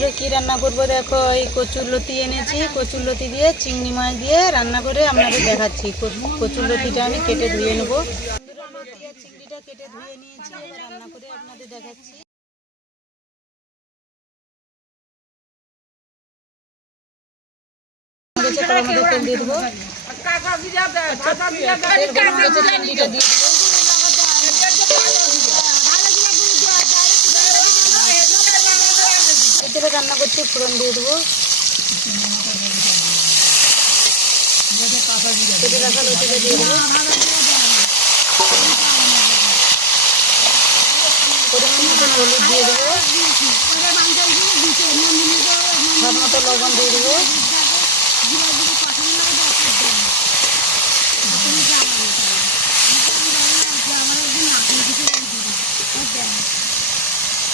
বন্ধুরা কি রান্না করব দেখো, এই কচুরলতি এনেছি। কচুরলতি দিয়ে চিংড়ি মাছ দিয়ে রান্না করে আপনাদের দেখাচ্ছি। কচুরলতিটা আমি কেটে ধুয়ে নেব। বন্ধুরা লতি আর চিংড়িটা কেটে ধুয়ে নিয়েছি, এবার রান্না করে আপনাদের দেখাচ্ছি। কড়ার মধ্যে তেল দিয়ে দেবো, চিংড়িটা দিয়ে দেবো। এতে রান্না করছি, ফোড়ন দিয়ে দেবো। কেটে রাখা লতিটা দিয়ে দেবো। পরিমাণ মতো হলুদ দিয়ে দেবো, স্বাদ মতো লবণ দিয়ে দেবো।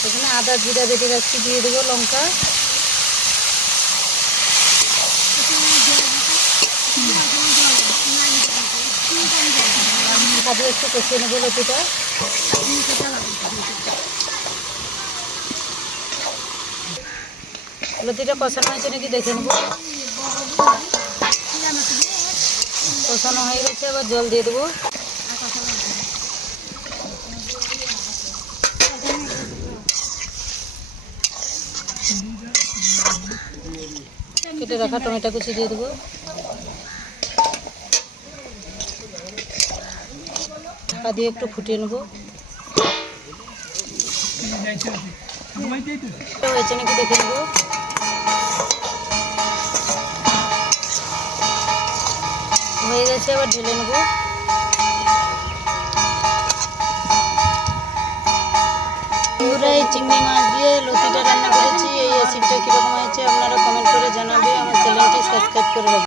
এখানে আদা জিরা বেটে রাখছি, দিয়ে দেবো। লঙ্কা আদা একটু কষিয়ে নেবো লতিটা। লতিটা কষানো হয়েছে নাকি দেখে নেবো। কষানো হয়ে গেছে, এবার জল দিয়ে দেবো। কেটে রাখা টমেটো কুচি দিয়ে দেবো। ঢাকা দিয়ে একটু ফুটিয়ে নেবো। হয়েছে নাকি দেখে নেবো। হয়ে গেছে, এবার ঢেলে নেবো। পুরো এই চিংড়ি মাছ দিয়ে লতিটা রান্না করেছি। এই রেসিপিটা কীরকম হয়েছে আপনারা কমেন্ট করে জানাবে। আমার চ্যানেলটি সাবস্ক্রাইব করে রাখবেন।